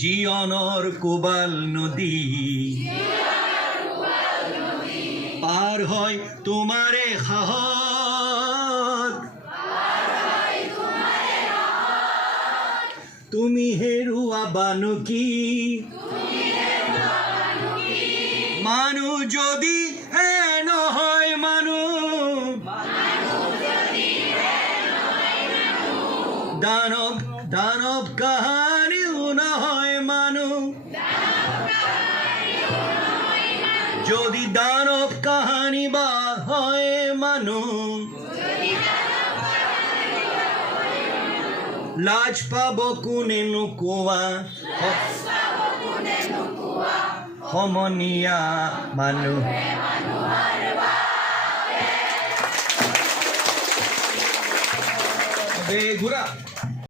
জীবনৰ কোবাল নদী পাৰ হয় তোমাৰে সাহস, তুমি হেৰুৱাবানো কি মানুহ যদি হে নহয় দানৱ দানৱ কাহানিও নহয় মানুহ, যদি দানৱ কাহানি বা হয় মানুহ, লাজ পাব কোনে নোকোৱা সমনীয়া মানুহ। ঘোৰা